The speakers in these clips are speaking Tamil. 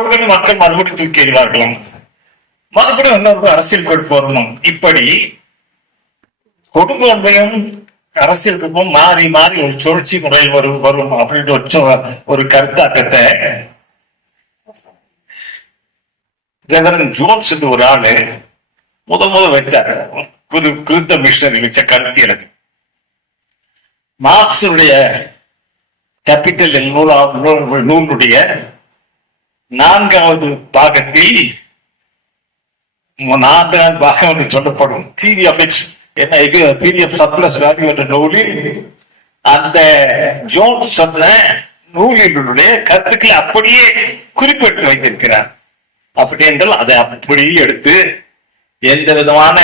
உடனே மக்கள் மறுபடியும் தூக்கி எறிவார்களாம். மறுபடியும் இன்னொரு அரசியல் கொடுப்பு வரணும் இப்படி கொடுங்கோன்மையும் அரசியல் குடும்பம் மாறி மாறி ஒரு சுழற்சி முறையில் வரும் வரும் அப்படின்ற ஒரு கருத்தாக்கத்தை ரெவரன் ஜோன்ஸ் என்று ஒரு ஆளு முத முத வைத்தார். ஒரு கிருத்த மிஷனரி வச்ச கருத்தியல் அது மார்க்ஸுடைய கேபிட்டல் நூலா நூல்- நூலுடைய நான்காவது பாகத்தில் நான்காவது பாகம் என்று சொல்லப்படும். தீரி ஆஃப் எக்ஸ் என்ன தீரி ஆஃப் சப்ளஸ் வேல்யூ என்ற நூலில் அந்த ஜோன் சொன்ன நூலினுடைய கருத்துக்களை அப்படியே குறிப்பிட்டு வைத்திருக்கிறார். அப்படி என்றால் அதை அப்படியே எடுத்து எந்த விதமான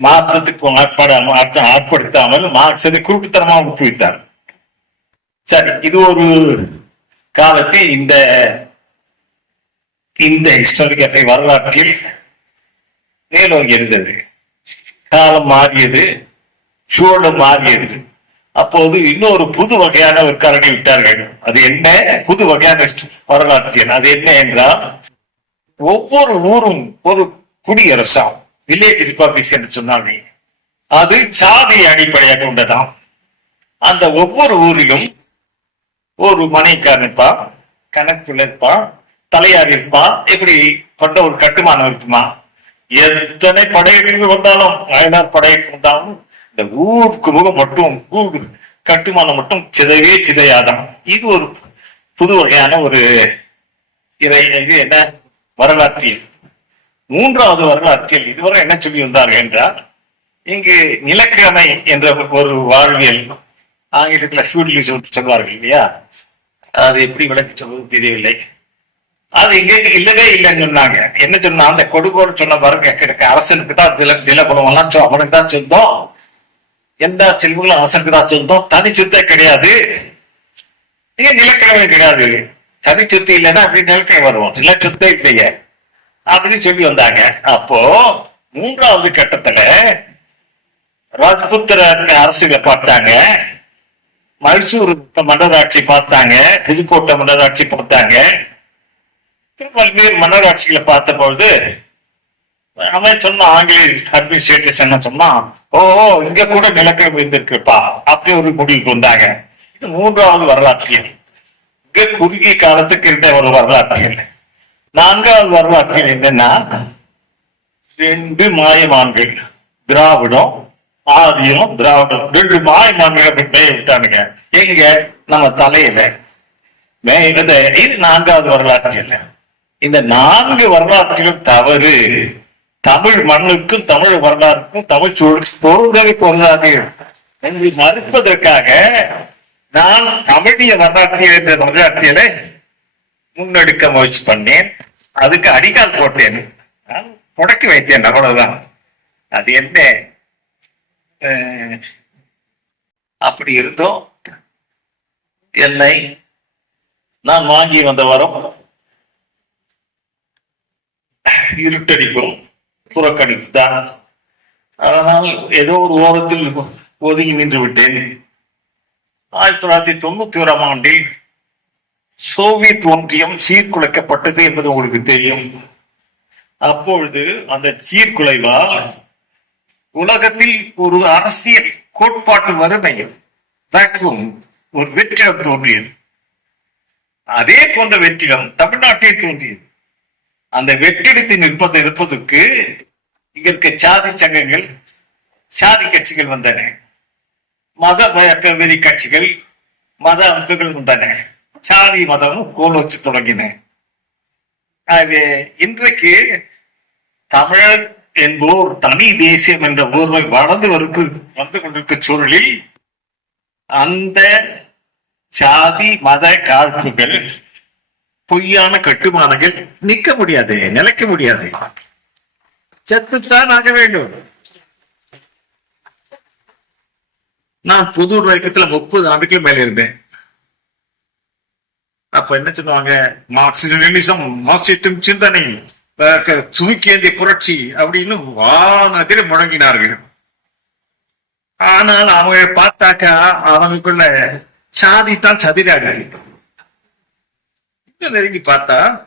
மாற்றத்துக்கு ஆட்படாம அர்த்தம் ஆட்படுத்தாமல் மார்க்சனை குருட்டுத்தனமாக ஊக்குவித்தார் சரி இது ஒரு காலத்தில் இந்த இந்த ஹிஸ்டாரிக் வரலாற்றில் மேலோங்கி இருந்தது. காலம் மாறியது சூழலும் மாறியது. அப்போது இன்னொரு புது வகையான ஒரு கரடி விட்டார்கள். அது என்ன? புது வகையான வரலாற்றியன் அது என்ன என்றால் ஒவ்வொரு ஊரும் ஒரு குடியரசாம் வில்லேஜ் ரிப்பப்ளிக்ஸ் என்று சொன்னாங்க அது சாதியை அடிப்படையாக கொண்டதாம். அந்த ஒவ்வொரு ஊரிலும் ஒரு மனைக்காரன் இருப்பான் கணக்குல இருப்பான் தலையார் இருப்பா இப்படி கொண்ட ஒரு கட்டுமானம் இருக்குமா? எத்தனை படையெடுப்பு வந்தாலும் அயனார் படையெடுப்பு வந்தாலும் இந்த ஊருக்கு முகம் மட்டும் ஊர் கட்டுமானம் மட்டும் சிதைவே சிதையாதான். இது ஒரு புது வகையான ஒரு இதை இது என்ன? வரலாற்றியல் மூன்றாவது வரலாற்றியல் இதுவரை என்ன சொல்லி வந்தார்கள் என்றால் இங்கு நிலக்கிழமை என்ற ஒரு வாழ்வியல் ஆங்கிலத்தில் ஃபியூடலிசம் சொல்வார்கள் இல்லையா? அது எப்படி விளக்கி சொல்வது தெரியவில்லை. அது இங்க இல்லவே இல்லைன்னு சொன்னாங்க. என்ன சொன்னா அந்த கொடுக்கோடு சொன்ன பாருங்க கிடைக்க அரசனுக்கு தான் தில திலகுணம் எல்லாம் அவனுக்கு தான் சொந்தம். எந்த செல்வங்களும் அரசனுக்கு தான் சொந்தம். தனி சொத்தே கிடையாது. இங்க நிலக்கிழமை கிடையாது. தனி சொத்து இல்லைன்னா அப்படி நிலக்கிழமை வருவோம். நில சொத்தே இல்லையே. அப்படின்னு சொல்லி வந்தாங்க. அப்போ மூன்றாவது கட்டத்துல ராஜபுத்திர அரசியல பார்த்தாங்க. மைசூர் மன்னராட்சி பார்த்தாங்க. புதுக்கோட்டை மன்னராட்சி பார்த்தாங்க. பல்வேறு மன்னராட்சிகளை பார்த்த பொழுது அவன் சொன்ன ஆங்கில அட்மினிஸ்ட்ரேட்டர்ஸ் என்ன சொன்னான் ஓ இங்க கூட நிலக்கிழமை இருந்திருக்குப்பா அப்படி ஒரு முடிவுக்கு வந்தாங்க. இது மூன்றாவது வரலாற்றியல் மிக குறுகிய காலத்துக்கு இருந்த ஒரு வரலாற்றியல் நான்காவது வரலாற்றியல் என்னன்னா ரெண்டு மாயமான்கள் திராவிடம் ஆரியம் திராவிடம். ரெண்டு மாயமான்கள் அப்படி விட்டானுங்க. எங்க? நம்ம தலையில. இது நான்காவது வரலாற்றியல் இந்த நான்கு வரலாற்றிலும் தவறு. தமிழ் மண்ணுக்கும் தமிழ் வரலாறுக்கும் தமிழ் சூழலுக்கு பொருள்களை பொருளாது என்று மறுப்பதற்காக நான் தமிழிய வரலாற்றியல் என்ற வரலாற்றியலை முன்னெடுக்க முயற்சி பண்ணேன். அதுக்கு அடிக்கால் போட்டேன். நான் முடக்கி வைத்தேன் அவ்வளவுதான். அது என்ன? அஹ், அப்படி இருந்தோம். என்னை நான் வாங்கி வந்த வரம் இருட்டடிப்பும். புறக்கணிப்பு தான் அதனால் ஏதோ ஒரு ஓரத்தில் ஒதுங்கி நின்று விட்டேன் ஆயிரத்தி தொள்ளாயிரத்தி தொண்ணூத்தி ஓராம் ஆண்டில் சோவியத் ஒன்றியம் சீர்குலைக்கப்பட்டது என்பது உங்களுக்கு தெரியும். அப்பொழுது அந்த சீர்குலைவால் உலகத்தில் ஒரு அரசியல் கோட்பாட்டு வறுமை வேக்யூம் ஒரு வெற்றிடம் தோன்றியது. அதே போன்ற வெற்றிடம் தமிழ்நாட்டில் தோன்றியது. அந்த வெட்டெடுத்து நிற்பது இருப்பதற்கு இங்க இருக்க சாதி சங்கங்கள் சாதி கட்சிகள் வந்தன. மத வெறி கட்சிகள் மத அமைப்புகள் வந்தன. சாதி மதமும் கோலோச்சு தொடங்கின. ஆகவே இன்றைக்கு தமிழர் என்போர் தனி தேசியம் என்ற உணர்வை வளர்ந்து வருக்கு வந்து கொண்டிருக்க சூழலில் அந்த சாதி மத காழ்ப்புகள் பொய்யான கட்டுமானங்கள் நிக்க முடியாது நிலைக்க முடியாது. செத்துத்தான் ஆக வேண்டும். நான் புது இயக்கத்துல முப்பது ஆண்டுக்கு மேல இருந்தேன். அப்ப என்ன சொல்லுவாங்க? மார்க்சிசம் மார்க்சிசம் சிந்தனை துணிக்கேந்திய புரட்சி அப்படின்னு வானத்தில் முழங்கினார்கள். ஆனால் அவங்க பார்த்தாக்கா அவங்களுக்குள்ள சாதி தான் சதிராடுது நெருங்கி பார்த்தா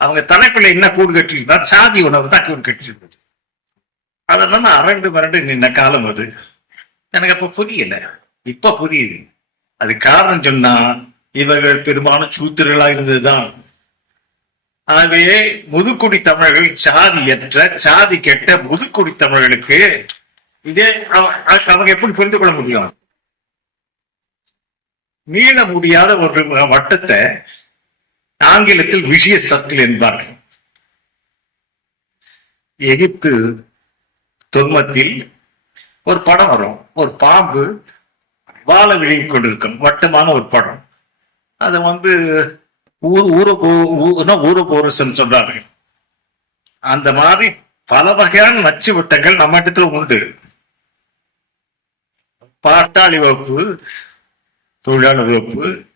அவங்க தலைப்புல என்ன கூடு கட்டிருந்தா சாதி உணவு தான் கூடு கட்டிருந்தது அதெல்லாம் நான் அரண்டு மரண்டு நின்ன காலம் அது. எனக்கு அப்ப புரியல. இப்ப புரியுது. அது காரணம் சொன்னா இவர்கள் பெரும்பாலும் சூத்திரர்களா இருந்ததுதான். ஆகவே முதுக்குடி தமிழர்கள் என்ற சாதி கெட்ட முதுக்குடி தமிழர்களுக்கு இதே அவ- அவங்க எப்படி புரிந்து கொள்ள முடியும்? மீள முடியாத ஒரு வட்டத்தை ஆங்கிலத்தில் விஷய சர்க்கிள் என்பார்கள். எகிப்து தொன்மத்தில் ஒரு படம் வரும். ஒரு பாம்பு வாழை விழுங்கி கொண்டிருக்கும். வட்டமான ஒரு படம். அதை வந்து ஊர் ஊரு ஊரபோரசம் சொல்றாங்க அந்த மாதிரி பல வகையான நச்சு வட்டங்கள் நம்ம இடத்துல உண்டு. பாட்டாளி வகுப்பு தொழிலாளர் வகுப்பு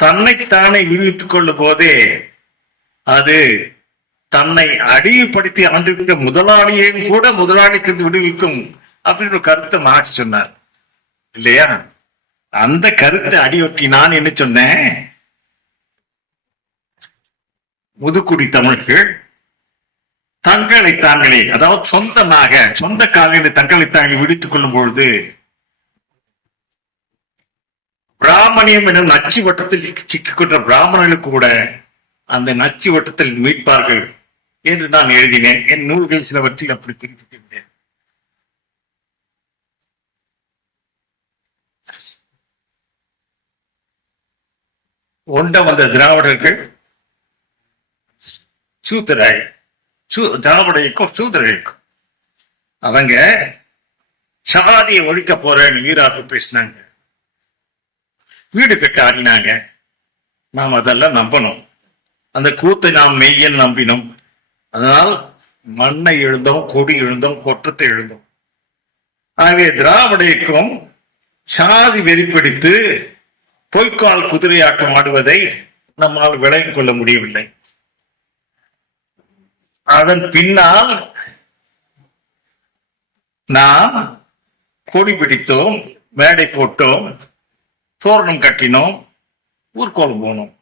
தன்னைத்தானே விடுவித்துக் கொள்ளும் போதே அது தன்னை அடிமைப்படுத்தி ஆண்டிருக்க முதலாளியையும் கூட முதலாளிக்கு விடுவிக்கும் அப்படின்னு கருத்தை மாற்றி சொன்னார். இல்லையா? அந்த கருத்தை அடியொட்டி நான் என்ன சொன்னேன்? முதுக்குடி தமிழர்கள் தங்களை தாங்களே அதாவது சொந்தமாக சொந்த காலையில் தங்களை தாங்களே விடுத்துக் கொள்ளும் பொழுது பிராமணியம் எனும் நச்சு வட்டத்தில் சிக்கிக்கொண்ட பிராமணர்களுக்கு கூட அந்த நச்சு வட்டத்தில் மீட்பார்கள் என்று நான் எழுதினேன். என் நூல்கள் சிலவற்றில் அப்படி குறிப்பிட்டிருந்தேன் ஒண்ட வந்த திராவிடர்கள் சூத்திராய் சூ திராவிட இயக்கம் சூத்திர இயக்கம் அவங்க சாதியை ஒழிக்க போறேன்னு வீராக பேசினாங்க. வீடு கட்ட ஆடினாங்க நாம் அதெல்லாம் நம்பணும். அந்த கூத்தை நாம் மெய்யல் நம்பினோம். அதனால் மண்ணை எழுந்தோம் கொடி எழுந்தோம் கொற்றத்தை எழுந்தோம். ஆகவே திராவிட இயக்கம் சாதி வெறிப்பிடித்து பொய்க்கால் குதிரையாட்டம் ஆடுவதை நம்மால் விளங்கிக் கொள்ள முடியவில்லை. அதன் பின்னால் நாம் கொடி பிடித்தோம் மேடை போட்டோம் தோரணம் கட்டினோம் ஊர்கோலம் போனோம்.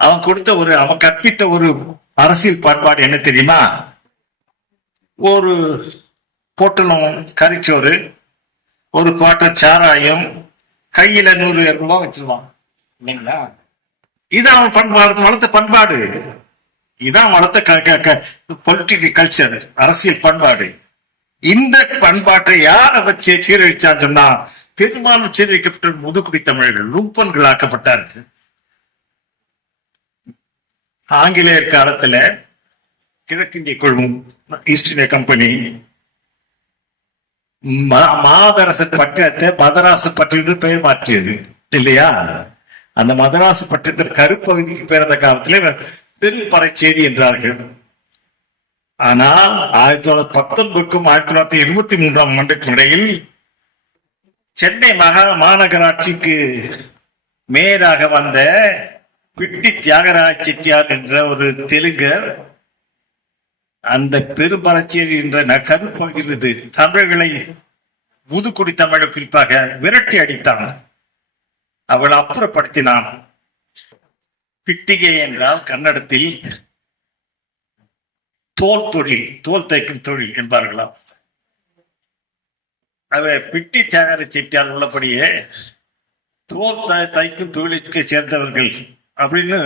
அவன் கொடுத்த ஒரு அவன் கற்பித்த ஒரு அரசியல் பண்பாடு என்ன தெரியுமா? ஒரு பொட்டலும் கறிச்சோறு ஒரு கோட்டை சாராயம் கையில நூறு ரூபாய் வச்சிருவான் இல்லைங்களா? இது அவன் பண்பாடு வளர்த்த பண்பாடு. இதான் வளர்த்த பொலிட்டிக்கல் கல்ச்சர் அரசியல் பண்பாடு. இந்த பண்பாட்டை யார வச்சு சீரழிச்சான்னு சொன்னா பெரும்பாலும் சீரழிக்கப்பட்ட முதுகுடி தமிழர்கள் லும்பன்கள் ஆக்கப்பட்டார்கள் ஆங்கிலேயர் காலத்துல கிழக்கிந்திய குழுமம் ஈஸ்ட் இந்தியா கம்பெனி மா- மாதரச பட்டத்தை மதராச பட்டத்து பெயர் மாற்றியது. இல்லையா? அந்த மதராசு பட்டத்தில் கருப்பகுதிக்கு பிறந்த காலத்துல பெரும்பறைச்சேரி என்றார்கள். ஆனால் ஆயிரத்தி தொள்ளாயிரத்தி பத்தொன்பதுக்கும் ஆயிரத்தி தொள்ளாயிரத்தி இருபத்தி மூன்றாம் ஆண்டுக்கும் இடையில் சென்னை மகா மாநகராட்சிக்கு மேயராக வந்த பிட்டி தியாகராஜ செட்டியார் என்ற ஒரு தெலுங்கர் அந்த பெரும்பரச்சேரி என்ற நகரு கருப்பகுதியிலிருந்து தமிழர்களை முதுகுடி தமிழர் குறிப்பாக விரட்டி அடித்தான். அவள் அப்புறப்படுத்தினான். பிட்டிகை என்றால் கன்னடத்தில் தோல் தொழில் தோல் தைக்கும் தொழில் என்பார்களாம். அவை பிட்டி தியாகர செட்டியார் உள்ளபடியே தோல் த- தைக்கும் தொழிலுக்கு சேர்ந்தவர்கள் அப்படின்னு